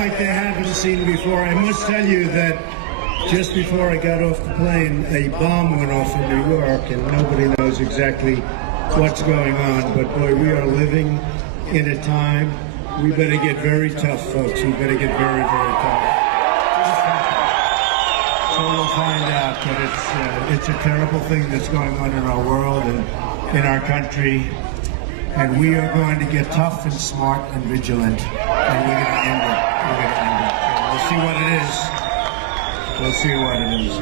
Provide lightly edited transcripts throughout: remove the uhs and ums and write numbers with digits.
like they haven't seen before. I must tell you that just before I got off the plane, a bomb went off in New York, and nobody knows exactly what's going on. But boy, we are living in a time. We better get very tough, folks. We better get very, very tough. So we'll find out. But it's a terrible thing that's going on in our world and in our country. And we are going to get tough and smart and vigilant. And we're going to end it. We're going to end it. We'll see what it is. We'll see what it is.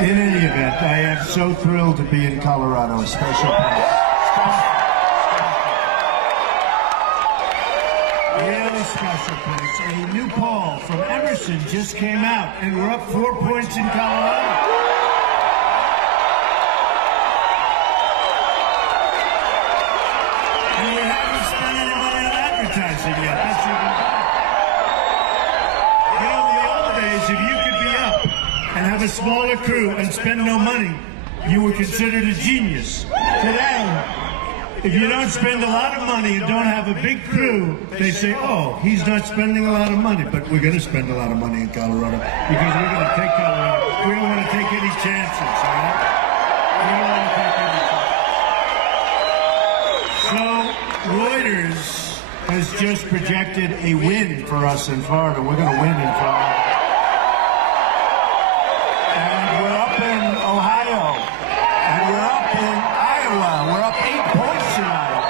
In any event, I am so thrilled to be in Colorado, a special place. Really special place. A new poll from Emerson just came out, and we're up 4 points in Colorado. And we haven't spent any money on advertising yet. That's even better. You know, in the old days, if you could be up and have a smaller crew and spend no money, you were considered a genius. Today, if you don't spend a lot of money and don't have a big crew, they say, oh, he's not spending a lot of money. But we're going to spend a lot of money in Colorado because we're going to take Colorado. We don't want to take any chances, all right? We don't want to take any chances. So Reuters has just projected a win for us in Florida. We're going to win in Florida. And we're up in Ohio. And we're up in Iowa. We're up 8 points tonight.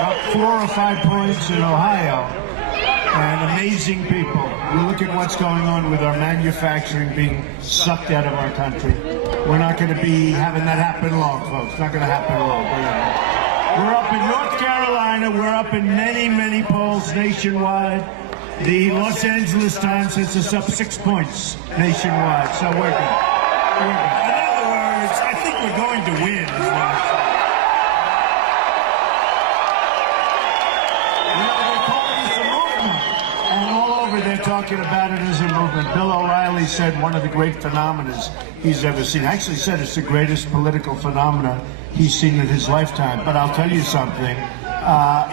Up 4 or 5 points in Ohio. And amazing people. We look at what's going on with our manufacturing being sucked out of our country. We're not going to be having that happen long, folks. Not going to happen long. We're up in North Carolina. We're up in many, many polls nationwide. The Los Angeles Times has us up 6 points nationwide. So we're good. We're good. In other words, I think we're going to win, is what I'm saying. You know, they call this a movement. And all over they're talking about it as a movement. Bill O'Reilly said one of the great phenomena he's ever seen. Actually said it's the greatest political phenomena he's seen in his lifetime. But I'll tell you something.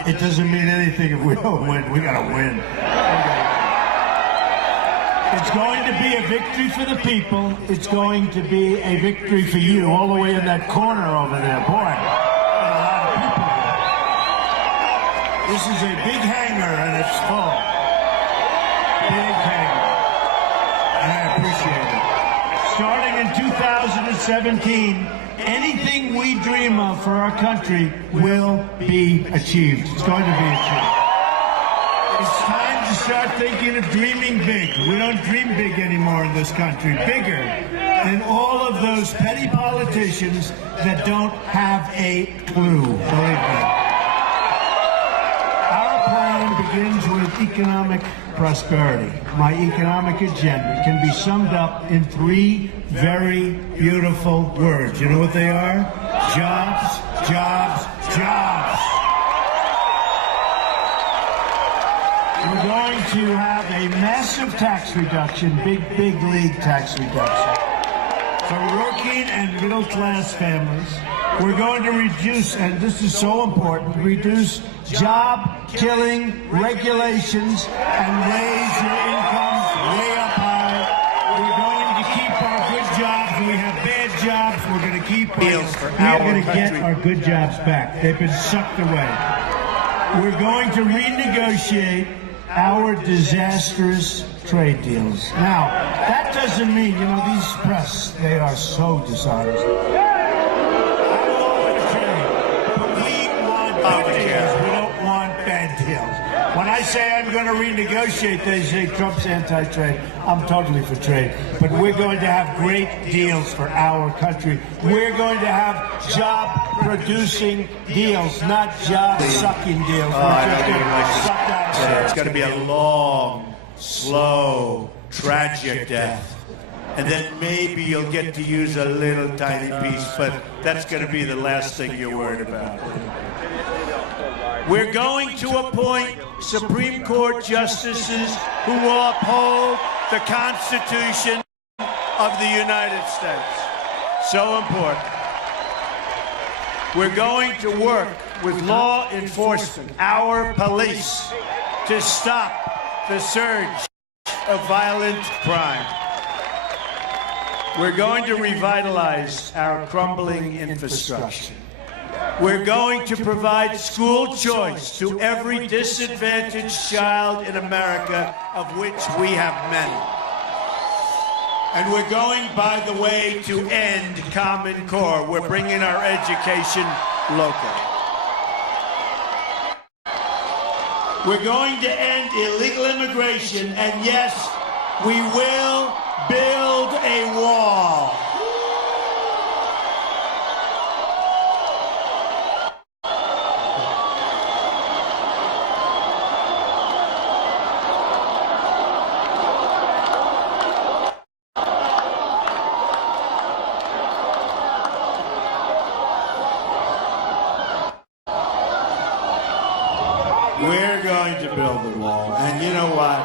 It doesn't mean anything if we don't win. We got to win. It's going to be a victory for the people. It's going to be a victory for you, all the way in that corner over there. Boy, a lot of people here. This is a big hangar, and it's full. Big hangar. And I appreciate it. Starting in 2017, anything we dream of for our country will be achieved. It's going to be achieved. It's time to start thinking of dreaming big. We don't dream big anymore in this country. Bigger than all of those petty politicians that don't have a clue. Believe me. Our plan begins with economic prosperity. My economic agenda can be summed up in 3 very beautiful words. You know what they are? Jobs, jobs, jobs. We're going to have a massive tax reduction, big league tax reduction for working and middle-class families. We're going to reduce, and this is so important, reduce job-killing regulations and raise your incomes way up high. We're going to keep our good jobs. We have bad jobs. We're going to keep we're going to get our good jobs back. They've been sucked away. We're going to renegotiate our disastrous trade deals. Now, that doesn't mean, you know, these press, they are so dishonest. I'm all for trade, but we want good deals. We don't want bad deals. When I say I'm going to renegotiate, they say Trump's anti-trade. I'm totally for trade. But we're going to have great deals for our country. We're going to have job-producing deals, not job-sucking deals. It's going to be a long, slow, tragic death. And then maybe you'll get to use a little tiny piece, but that's going to be the last thing you're worried about. We're going to appoint Supreme Court justices who will uphold the Constitution of the United States. So important. We're going to work with law enforcement, our police, to stop the surge of violent crime. We're going to revitalize our crumbling infrastructure. We're going to provide school choice to every disadvantaged child in America, of which we have many. And we're going, by the way, to end Common Core. We're bringing our education local. We're going to end illegal immigration, and yes, we will build a wall. We're going to build the wall. And you know what?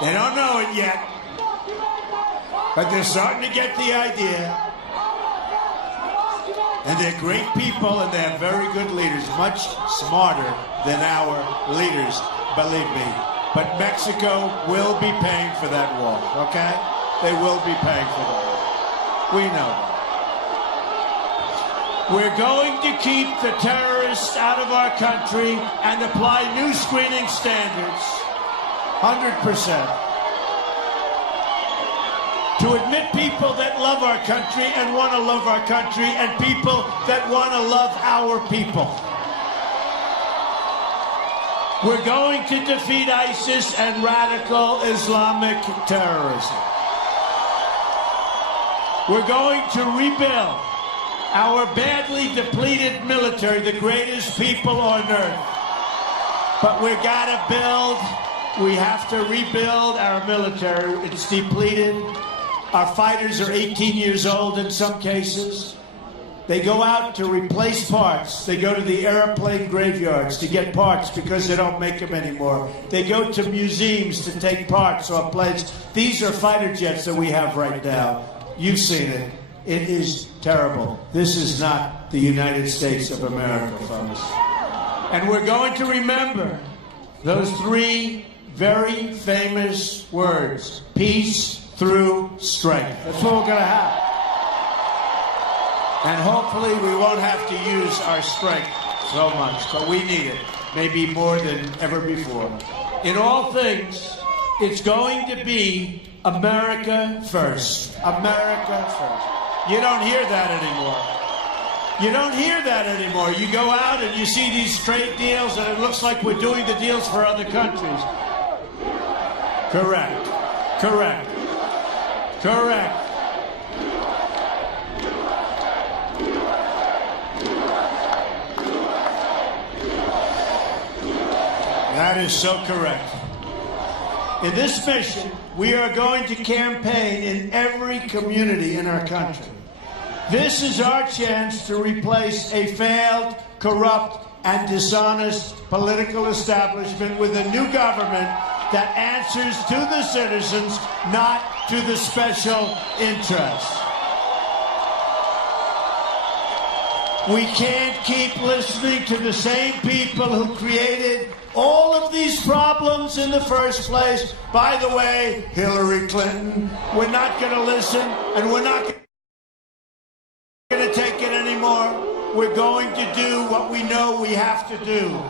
They don't know it yet, but they're starting to get the idea. And they're great people, and they have very good leaders, much smarter than our leaders, believe me. But Mexico will be paying for that wall, okay? They will be paying for that. We know that. We're going to keep the terrorists out of our country and apply new screening standards, 100%. To admit people that love our country and want to love our country, and people that want to love our people. We're going to defeat ISIS and radical Islamic terrorism. We're going to rebuild our badly depleted military, the greatest people on earth. But we gotta build, we have to rebuild our military. It's depleted. Our fighters are 18 years old in some cases. They go out to replace parts. They go to the airplane graveyards to get parts because they don't make them anymore. They go to museums to take parts off planes. These are fighter jets that we have right now. You've seen it. It is terrible. This is not the United States of America, folks. And we're going to remember those three very famous words: peace through strength. That's what we're going to have. And hopefully we won't have to use our strength so much, but we need it, maybe more than ever before. In all things, it's going to be America first. America first. You don't hear that anymore. You don't hear that anymore. You go out and you see these trade deals, and it looks like we're doing the deals for other countries. Correct. Correct. Correct. That is so correct. In this mission, we are going to campaign in every community in our country. This is our chance to replace a failed, corrupt, and dishonest political establishment with a new government that answers to the citizens, not to the special interests. We can't keep listening to the same people who created all of these problems in the first place. By the way, Hillary Clinton, we're not going to listen, and we're not going to take it anymore. We're going to do what we know we have to do.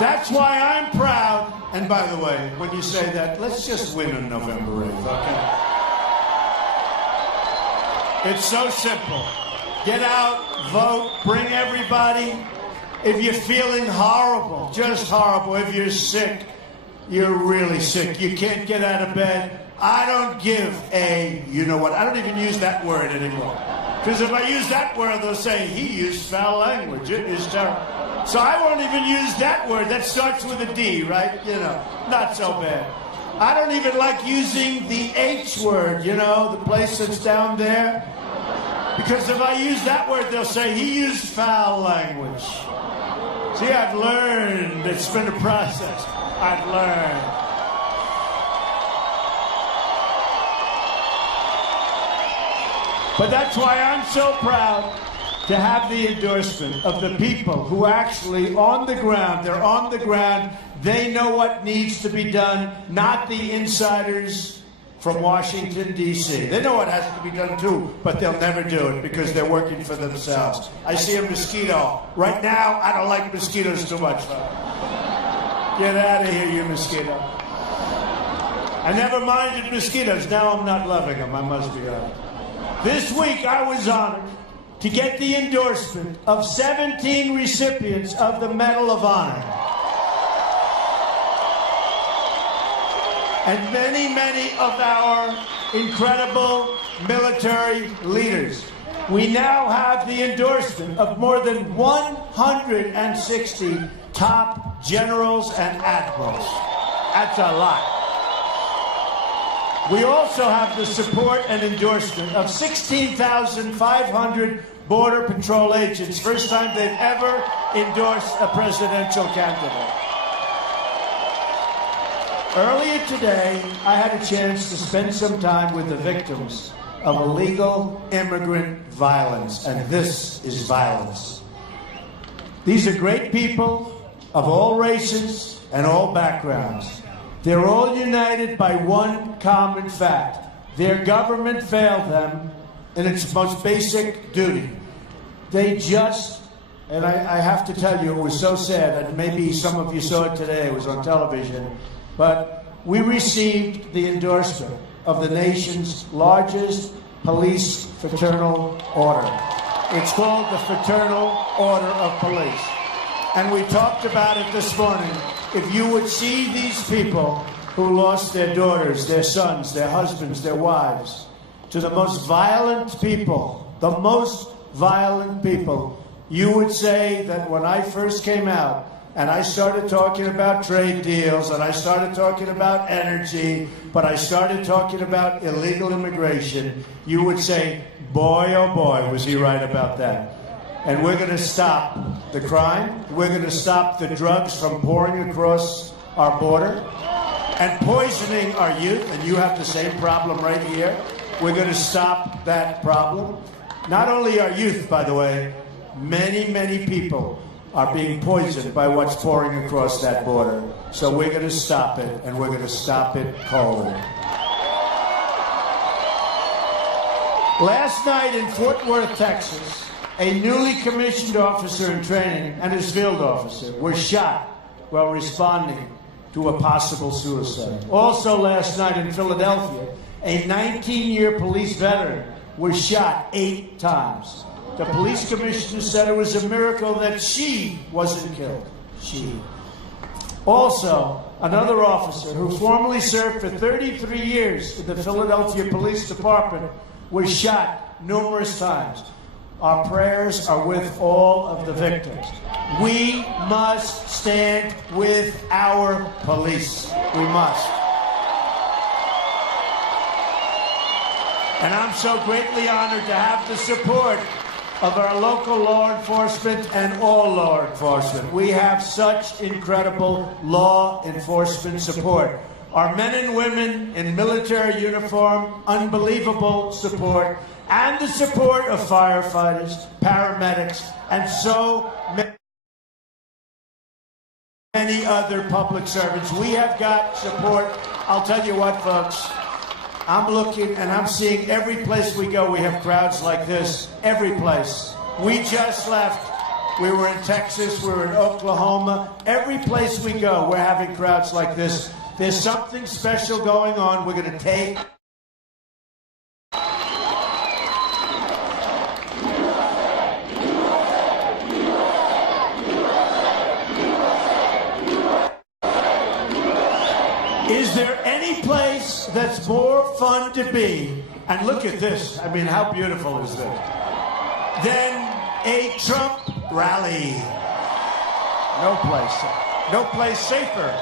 That's why I'm proud. And by the way, when you say that, let's just win on November 8th, okay? It's so simple. Get out, vote, bring everybody. If you're feeling horrible, just horrible, if you're sick, you're really sick, you can't get out of bed, I don't give a, you know what, I don't even use that word anymore. Because if I use that word, they'll say, he used foul language, it is terrible. So I won't even use that word. That starts with a D, right? You know, not so bad. I don't even like using the H word, you know, the place that's down there. Because if I use that word, they'll say, he used foul language. See, I've learned. It's been a process. I've learned. But that's why I'm so proud to have the endorsement of the people who actually on the ground, they're on the ground, they know what needs to be done, not the insiders from Washington, D.C. They know what has to be done too, but they'll never do it because they're working for themselves. I see a mosquito. Right now, I don't like mosquitoes too much. Get out of here, you mosquito. I never minded mosquitoes. Now I'm not loving them, I must be honest. This week, I was honored to get the endorsement of 17 recipients of the Medal of Honor. And many, many of our incredible military leaders. We now have the endorsement of more than 160 top generals and admirals. That's a lot. We also have the support and endorsement of 16,500 Border Patrol agents. First time they've ever endorsed a presidential candidate. Earlier today, I had a chance to spend some time with the victims of illegal immigrant violence, and this is violence. These are great people of all races and all backgrounds. They're all united by one common fact. Their government failed them in its most basic duty. They just, and I have to tell you, it was so sad, and maybe some of you saw it today, it was on television, but we received the endorsement of the nation's largest police fraternal order. It's called the Fraternal Order of Police. And we talked about it this morning. If you would see these people who lost their daughters, their sons, their husbands, their wives, to the most violent people, you would say that when I first came out and I started talking about trade deals and I started talking about energy, but I started talking about illegal immigration, you would say, boy, oh boy, was he right about that. And we're going to stop the crime. We're going to stop the drugs from pouring across our border and poisoning our youth. And you have the same problem right here. We're going to stop that problem. Not only our youth, by the way, many, many people are being poisoned by what's pouring across that border. So we're going to stop it, and we're going to stop it cold. Last night in Fort Worth, Texas, a newly commissioned officer in training and his field officer were shot while responding to a possible suicide. Also last night in Philadelphia, a 19-year police veteran was shot 8 times. The police commissioner said it was a miracle that she wasn't killed. She. Also, another officer who formerly served for 33 years in the Philadelphia Police Department was shot numerous times. Our prayers are with all of the victims. We must stand with our police. We must. And I'm so greatly honored to have the support of our local law enforcement and all law enforcement. We have such incredible law enforcement support. Our men and women in military uniform, unbelievable support, and the support of firefighters, paramedics, and so many other public servants. We have got support. I'll tell you what, folks. I'm looking and I'm seeing every place we go, we have crowds like this. Every place. We just left. We were in Texas. We were in Oklahoma. Every place we go, we're having crowds like this. There's something special going on. We're going to take. Is there any place that's more fun to be? And look at this. I mean, how beautiful is this? Than a Trump rally. No place safer.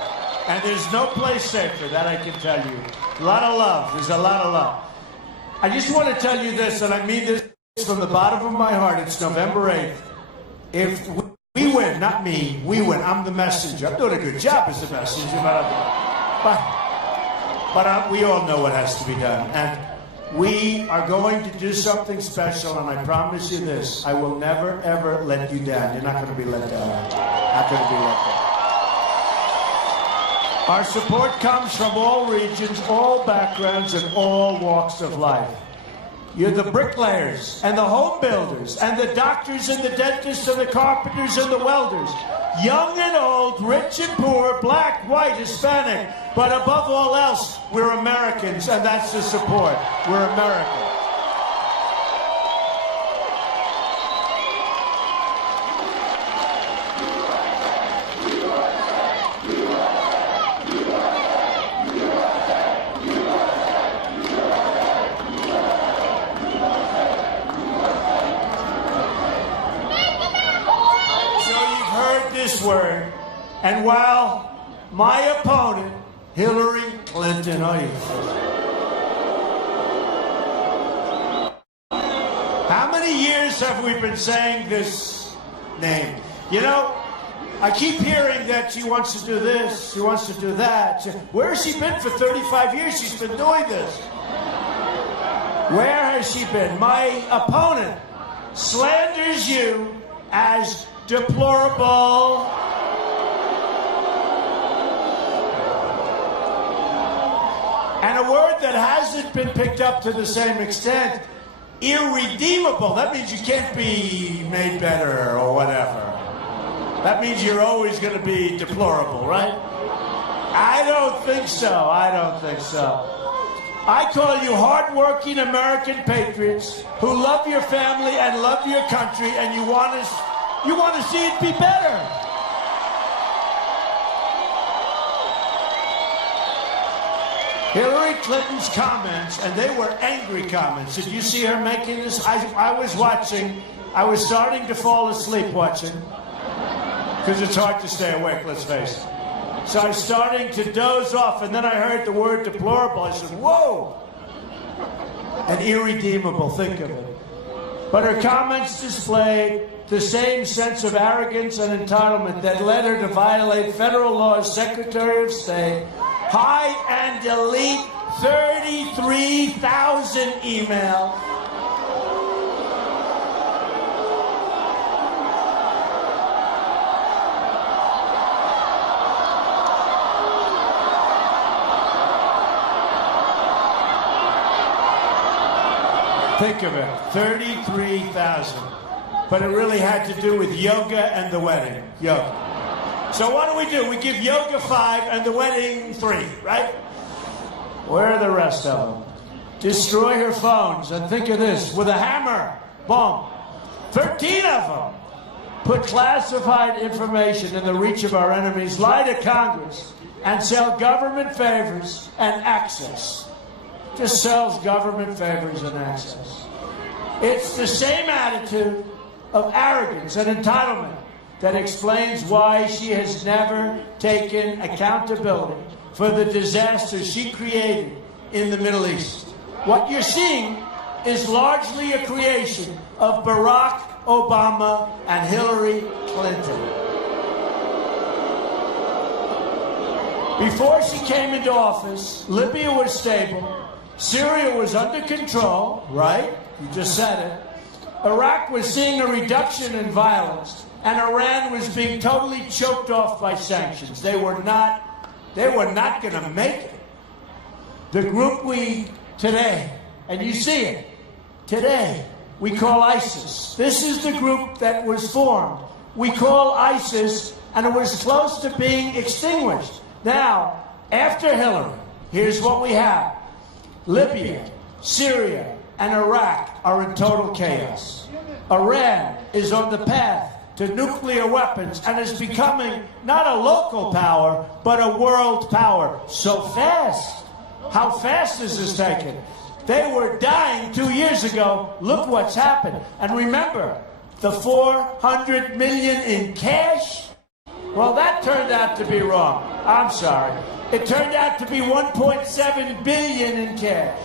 And there's no place safer, that I can tell you. A lot of love. There's a lot of love. I just want to tell you this, and I mean this from the bottom of my heart. It's November 8th. If we win, win, not me. We win. I'm the messenger. I'm doing a good job as the messenger, but we all know what has to be done. And we are going to do something special, and I promise you this, I will never, ever let you down. You're not going to be let down. Not going to be let down. Our support comes from all regions, all backgrounds, and all walks of life. You're the bricklayers and the home builders and the doctors and the dentists and the carpenters and the welders. Young and old, rich and poor, black, white, Hispanic. But above all else, we're Americans, and that's the support. We're Americans. Word. And while my opponent, Hillary Clinton, how many years have we been saying this name? You know, I keep hearing that she wants to do this, she wants to do that. Where has she been for 35 years? She's been doing this. Where has she been? My opponent slanders you as deplorable, and a word that hasn't been picked up to the same extent, irredeemable. That means you can't be made better or whatever. That means you're always going to be deplorable, right? I don't think so. I don't think so. I call you hardworking American patriots who love your family and love your country, and you want to see it be better. Hillary Clinton's comments, and they were angry comments. Did you see her making this? I was watching. I was starting to fall asleep watching, because it's hard to stay awake, let's face it. So I was starting to doze off, and then I heard the word deplorable. I said, whoa! And irredeemable, think of it. But her comments displayed the same sense of arrogance and entitlement that led her to violate federal law as Secretary of State, hide and delete 33,000 emails. Think of it, 33,000. But it really had to do with yoga and the wedding. Yoga. So what do? We give yoga 5 and the wedding 3, right? Where are the rest of them? Destroy her phones. And think of this, with a hammer, boom. 13 of them. Put classified information in the reach of our enemies, lie to Congress, and sell government favors and access. Just sells government favors and access. It's the same attitude of arrogance and entitlement that explains why she has never taken accountability for the disaster she created in the Middle East. What you're seeing is largely a creation of Barack Obama and Hillary Clinton. Before she came into office, Libya was stable, Syria was under control, right? You just said it. Iraq was seeing a reduction in violence, and Iran was being totally choked off by sanctions. They were not going to make it. The group we today, and you see it, today, we call ISIS. This is the group that was formed. We call ISIS, and it was close to being extinguished. Now, after Hillary, here's what we have. Libya, Syria, and Iraq are in total chaos. Iran is on the path to nuclear weapons and is becoming not a local power, but a world power. So fast. How fast is this taking? They were dying 2 years ago. Look what's happened. And remember, the $400 million in cash? Well, that turned out to be wrong. I'm sorry. It turned out to be $1.7 billion in cash.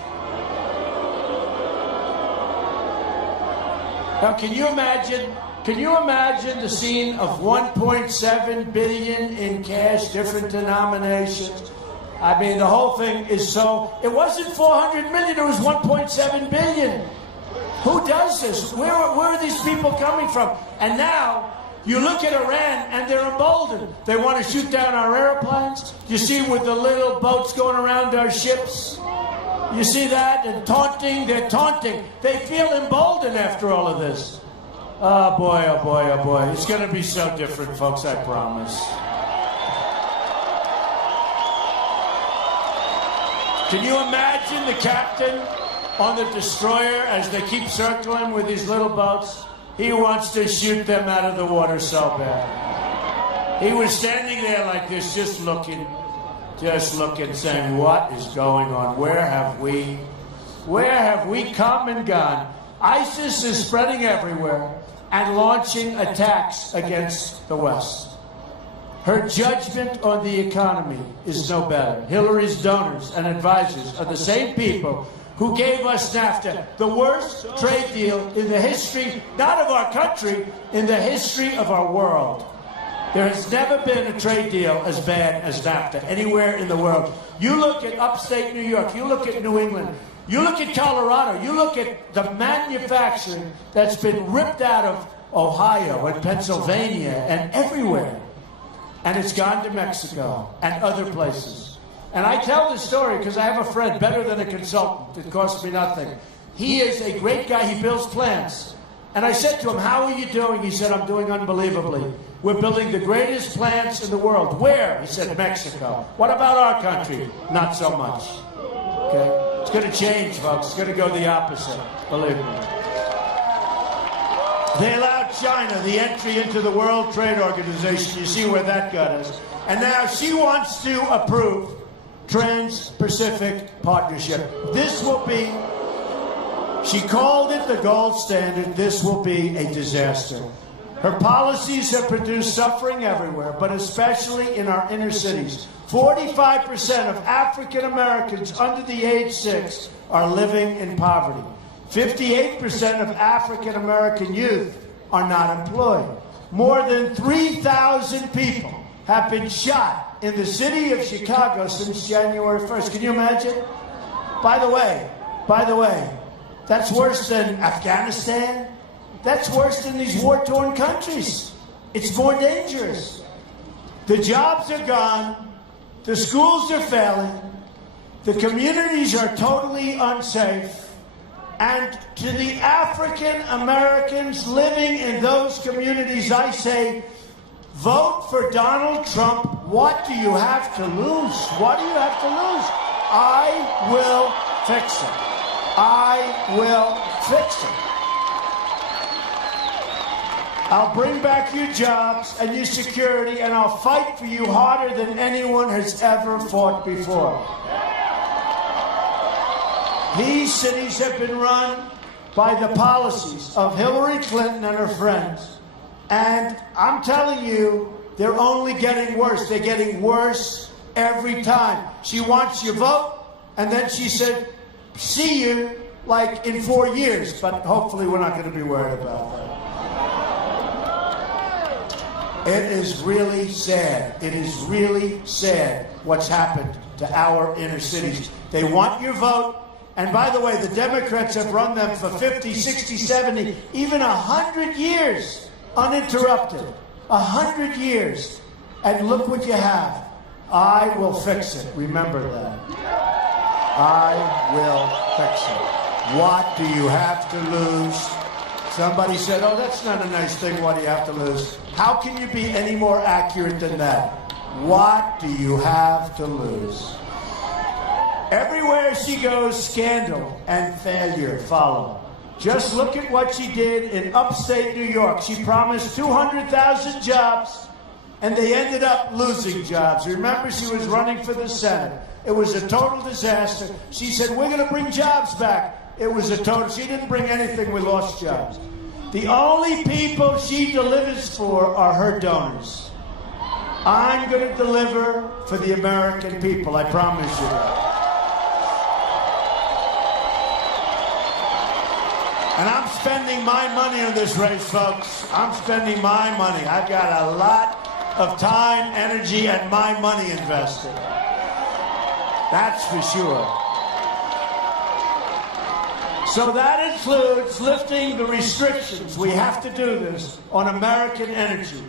Now, can you imagine Can you imagine the scene of 1.7 billion in cash, different denominations? I mean, the whole thing is so... It wasn't 400 million, it was 1.7 billion. Who does this? Where are these people coming from? And now, you look at Iran and they're emboldened. They want to shoot down our airplanes. You see with the little boats going around our ships? You see that? And taunting, they're taunting. They feel emboldened after all of this. Oh boy, oh boy, oh boy. It's going to be so different, folks, I promise. Can you imagine the captain on the destroyer as they keep circling with these little boats? He wants to shoot them out of the water so bad. He was standing there like this, just looking, saying, what is going on? Where have we come and gone? ISIS is spreading everywhere and launching attacks against the West. Her judgment on the economy is no better. Hillary's donors and advisors are the same people who gave us NAFTA, the worst trade deal in the history, not of our country, in the history of our world. There has never been a trade deal as bad as NAFTA anywhere in the world. You look at upstate New York, you look at New England, you look at Colorado, you look at the manufacturing that's been ripped out of Ohio and Pennsylvania and everywhere. And it's gone to Mexico and other places. And I tell this story because I have a friend, better than a consultant. It costs me nothing. He is a great guy. He builds plants. And I said to him, how are you doing? He said, I'm doing unbelievably. We're building the greatest plants in the world. Where? He said, Mexico. What about our country? Not so much. Okay? It's going to change, folks. It's going to go the opposite. Believe me. They allowed China the entry into the World Trade Organization. You see where that got us. And now she wants to approve Trans-Pacific Partnership. This will be, she called it the gold standard. This will be a disaster. Her policies have produced suffering everywhere, but especially in our inner cities. 45% of African Americans under the age 6 are living in poverty. 58% of African American youth are not employed. More than 3,000 people have been shot in the city of Chicago since January 1st. Can you imagine? By the way, that's worse than Afghanistan. That's worse than these war-torn countries. It's more dangerous. The jobs are gone. The schools are failing. The communities are totally unsafe. And to the African Americans living in those communities, I say, vote for Donald Trump. What do you have to lose? What do you have to lose? I will fix it. I will fix it. I'll bring back your jobs and your security, and I'll fight for you harder than anyone has ever fought before. These cities have been run by the policies of Hillary Clinton and her friends. And I'm telling you, they're only getting worse. They're getting worse every time. She wants your vote, and then she said, see you, like, in 4 years. But hopefully we're not going to be worried about that. It is really sad. It is really sad what's happened to our inner cities. They want your vote. And by the way, the Democrats have run them for 50, 60, 70, even 100 years uninterrupted. 100 years. And look what you have. I will fix it. Remember that. I will fix it. What do you have to lose? Somebody said, oh, that's not a nice thing. What do you have to lose? How can you be any more accurate than that? What do you have to lose? Everywhere she goes, scandal and failure follow. Just look at what she did in upstate New York. She promised 200,000 jobs, and they ended up losing jobs. Remember, she was running for the Senate. It was a total disaster. She said, we're going to bring jobs back. It was a total, she didn't bring anything, we lost jobs. The only people she delivers for are her donors. I'm going to deliver for the American people, I promise you that. And I'm spending my money on this race, folks. I'm spending my money. I've got a lot of time, energy, and my money invested. That's for sure. So that includes lifting the restrictions. We have to do this on American energy.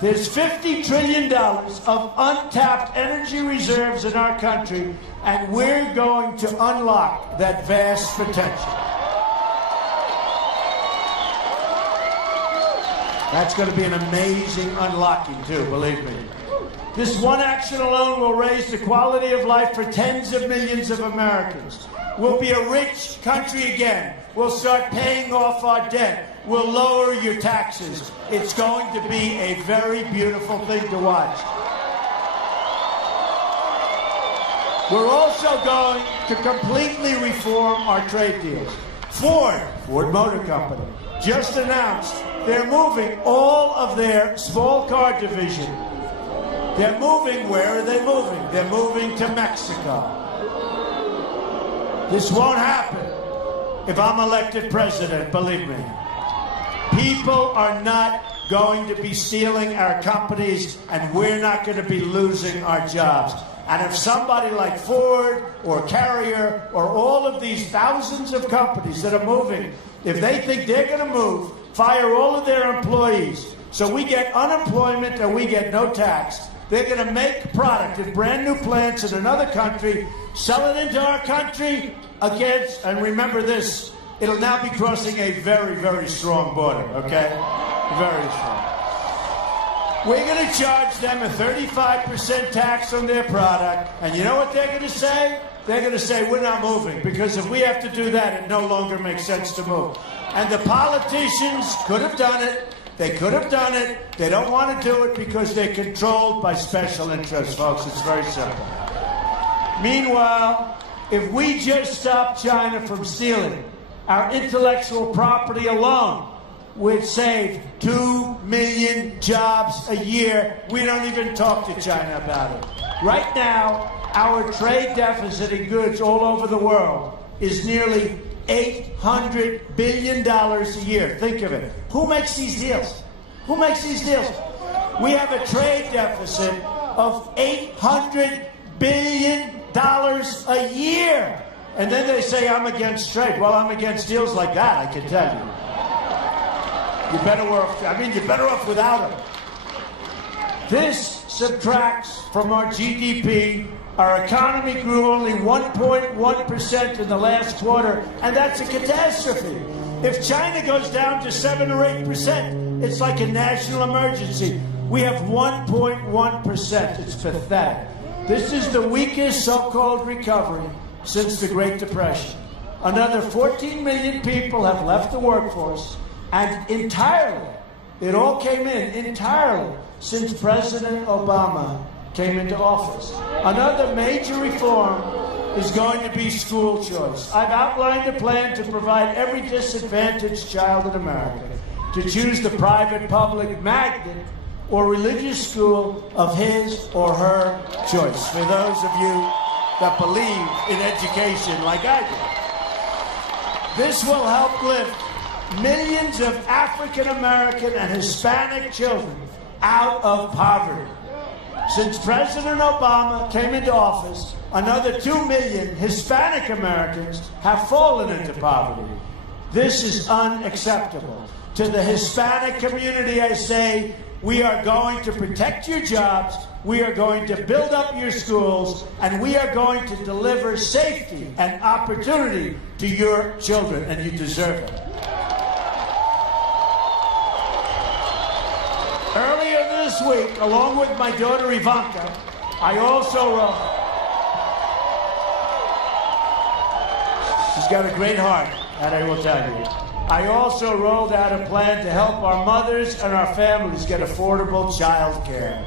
There's $50 trillion of untapped energy reserves in our country, and we're going to unlock that vast potential. That's going to be an amazing unlocking, too, believe me. This one action alone will raise the quality of life for tens of millions of Americans. We'll be a rich country again. We'll start paying off our debt. We'll lower your taxes. It's going to be a very beautiful thing to watch. We're also going to completely reform our trade deals. Ford Motor Company, just announced they're moving all of their small car division. They're moving, where are they moving? They're moving to Mexico. This won't happen if I'm elected president, believe me. People are not going to be stealing our companies, and we're not going to be losing our jobs. And if somebody like Ford or Carrier or all of these thousands of companies that are moving, if they think they're going to move, fire all of their employees, so we get unemployment and we get no tax, they're going to make a product in brand new plants in another country, sell it into our country against, and remember this, it'll now be crossing a very, very strong border, okay? Very strong. We're going to charge them a 35% tax on their product, and you know what they're going to say? They're going to say, we're not moving, because if we have to do that, it no longer makes sense to move. And the politicians could have done it. They could have done it. They don't want to do it because they're controlled by special interests, folks. It's very simple. Meanwhile, if we just stop China from stealing, our intellectual property alone would save 2 million jobs a year. We don't even talk to China about it. Right now, our trade deficit in goods all over the world is nearly $800 billion a year. Think of it. Who makes these deals? Who makes these deals? We have a trade deficit of $800 billion a year. And then they say, I'm against trade. Well, I'm against deals like that, I can tell you. You're better off without them. This subtracts from our GDP. Our economy grew only 1.1% in the last quarter, and that's a catastrophe. If China goes down to 7 or 8%, it's like a national emergency. We have 1.1%. It's pathetic. This is the weakest so-called recovery since the Great Depression. Another 14 million people have left the workforce, and entirely, it all came in entirely since President Obama came into office. Another major reform is going to be school choice. I've outlined a plan to provide every disadvantaged child in America to choose the private, public, magnet, or religious school of his or her choice. For those of you that believe in education like I do. This will help lift millions of African American and Hispanic children out of poverty. Since President Obama came into office, another 2 million Hispanic Americans have fallen into poverty. This is unacceptable. To the Hispanic community, I say, we are going to protect your jobs, we are going to build up your schools, and we are going to deliver safety and opportunity to your children, and you deserve it. Earlier this week, along with my daughter Ivanka, I also she's got a great heart, that I will tell you. I also rolled out a plan to help our mothers and our families get affordable child care.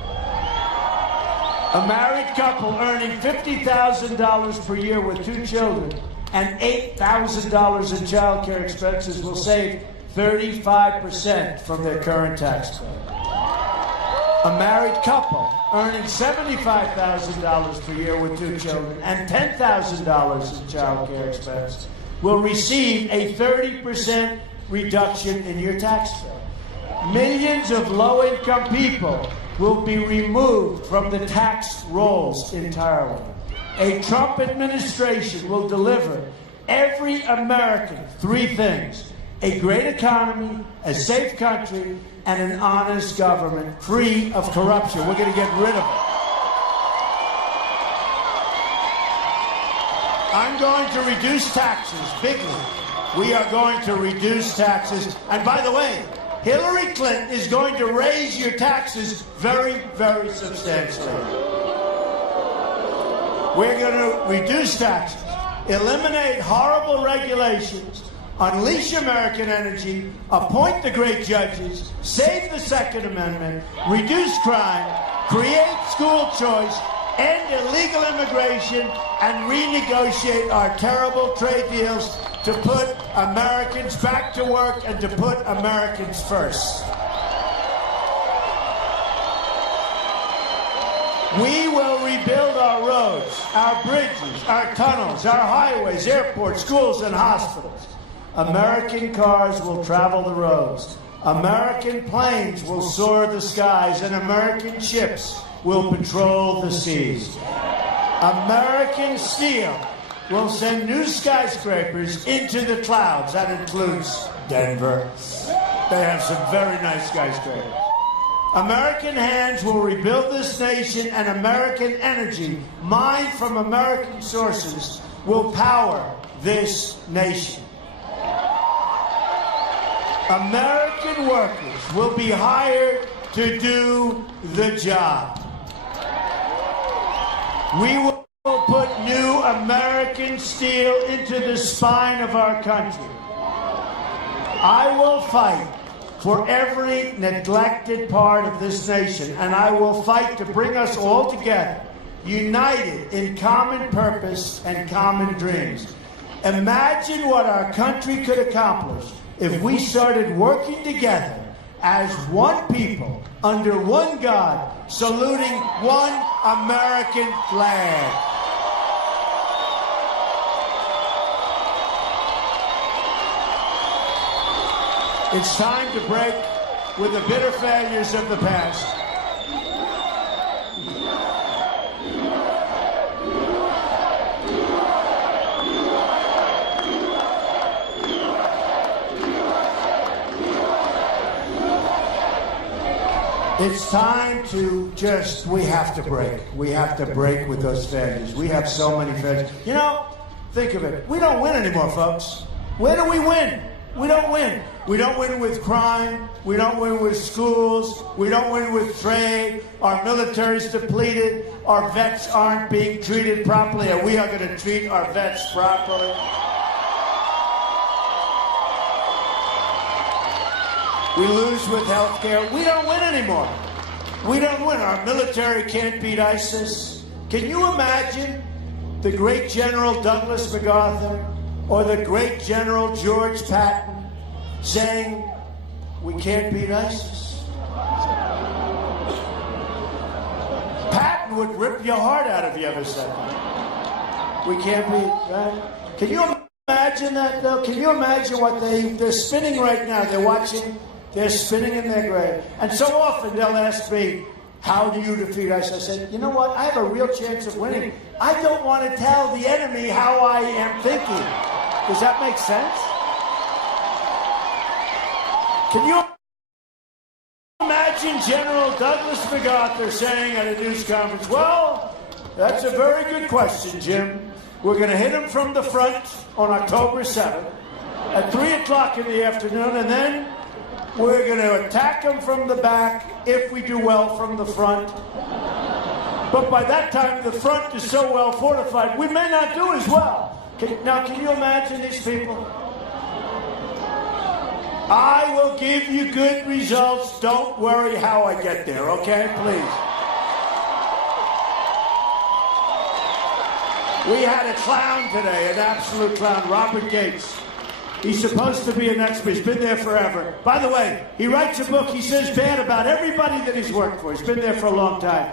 A married couple earning $50,000 per year with 2 children and $8,000 in child care expenses will save 35% from their current tax bill. A married couple earning $75,000 per year with 2 children and $10,000 in child care expense will receive a 30% reduction in your tax bill. Millions of low-income people will be removed from the tax rolls entirely. A Trump administration will deliver every American three things: a great economy, a safe country, and an honest government free of corruption. We're going to get rid of it. I'm going to reduce taxes bigly. We are going to reduce taxes. And by the way, Hillary Clinton is going to raise your taxes very, very substantially. We're going to reduce taxes, eliminate horrible regulations, unleash American energy, appoint the great judges, save the Second Amendment, reduce crime, create school choice, end illegal immigration, and renegotiate our terrible trade deals to put Americans back to work and to put Americans first. We will rebuild our roads, our bridges, our tunnels, our highways, airports, schools, and hospitals. American cars will travel the roads. American planes will soar the skies, and American ships will patrol the seas. American steel will send new skyscrapers into the clouds. That includes Denver. They have some very nice skyscrapers. American hands will rebuild this nation, and American energy, mined from American sources, will power this nation. American workers will be hired to do the job. We will put new American steel into the spine of our country. I will fight for every neglected part of this nation, and I will fight to bring us all together, united in common purpose and common dreams. Imagine what our country could accomplish if we started working together as one people, under one God, saluting one American flag. It's time to break with the bitter failures of the past. It's time to we have to break. We have to break with those failures. We have so many failures. You know, think of it. We don't win anymore, folks. Where do we win? We don't win. We don't win with crime. We don't win with schools. We don't win with trade. Our military's depleted. Our vets aren't being treated properly, and we are going to treat our vets properly. We lose with health care. We don't win anymore. We don't win. Our military can't beat ISIS. Can you imagine the great General Douglas MacArthur or the great General George Patton saying, we can't beat ISIS? Patton would rip your heart out if you ever said that. We can't beat, right? Can you imagine that, though? Can you imagine what they're spinning right now? They're watching. They're spinning in their grave. And so often they'll ask me, how do you defeat ISIS? I said, you know what? I have a real chance of winning. I don't want to tell the enemy how I am thinking. Does that make sense? Can you imagine General Douglas MacArthur saying at a news conference, well, that's a very good question, Jim. We're going to hit him from the front on October 7th at 3 o'clock in the afternoon, and then we're going to attack them from the back if we do well from the front. But by that time, the front is so well fortified, we may not do as well. Can you imagine these people? I will give you good results. Don't worry how I get there, okay? Please. We had a clown today, an absolute clown, Robert Gates. He's supposed to be an expert. He's been there forever. By the way, he writes a book. He says bad about everybody that he's worked for. He's been there for a long time.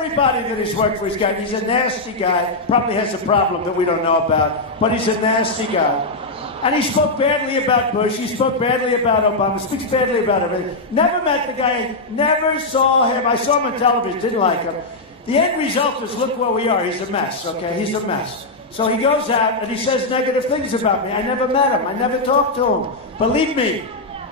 everybody that he's worked for. He's a nasty guy. Probably has a problem that we don't know about, but he's a nasty guy. And he spoke badly about Bush. He spoke badly about Obama. Speaks badly about everything. Never met the guy. Never saw him. I saw him on television. Didn't like him. The end result is, look where we are. He's a mess, okay? He's a mess. So he goes out and he says negative things about me. I never met him. I never talked to him. Believe me,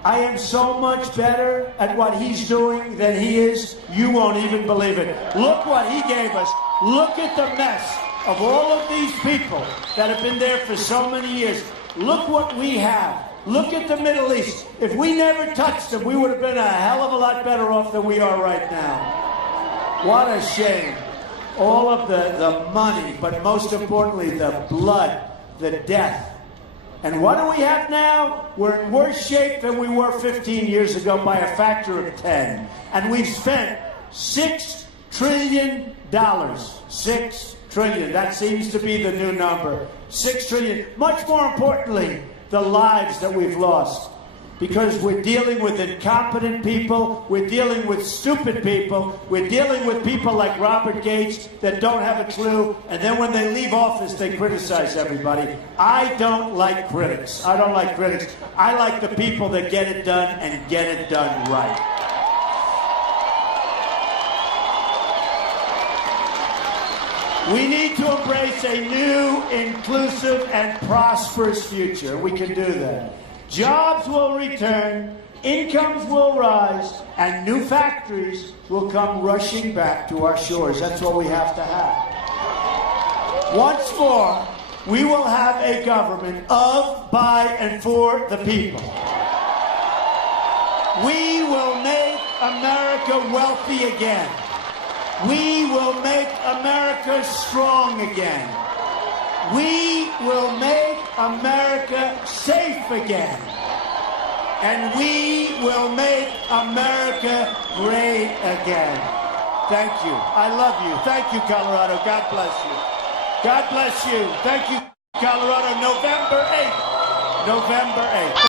I am so much better at what he's doing than he is. You won't even believe it. Look what he gave us. Look at the mess of all of these people that have been there for so many years. Look what we have. Look at the Middle East. If we never touched them, we would have been a hell of a lot better off than we are right now. What a shame. All of the money, but most importantly, the blood, the death. And what do we have now? We're in worse shape than we were 15 years ago by a factor of 10. And we've spent $6 trillion. $6 trillion. That seems to be the new number. $6 trillion. Much more importantly, the lives that we've lost. Because we're dealing with incompetent people, we're dealing with stupid people, we're dealing with people like Robert Gates that don't have a clue, and then when they leave office, they criticize everybody. I don't like critics. I don't like critics. I like the people that get it done and get it done right. We need to embrace a new, inclusive, and prosperous future. We can do that. Jobs will return, incomes will rise, and new factories will come rushing back to our shores. That's what we have to have. Once more, we will have a government of, by, and for the people. We will make America wealthy again. We will make America strong again. We will make America safe again. And we will make America great again. Thank you. I love you. Thank you, Colorado. God bless you. God bless you. Thank you, Colorado. November 8th. November 8th.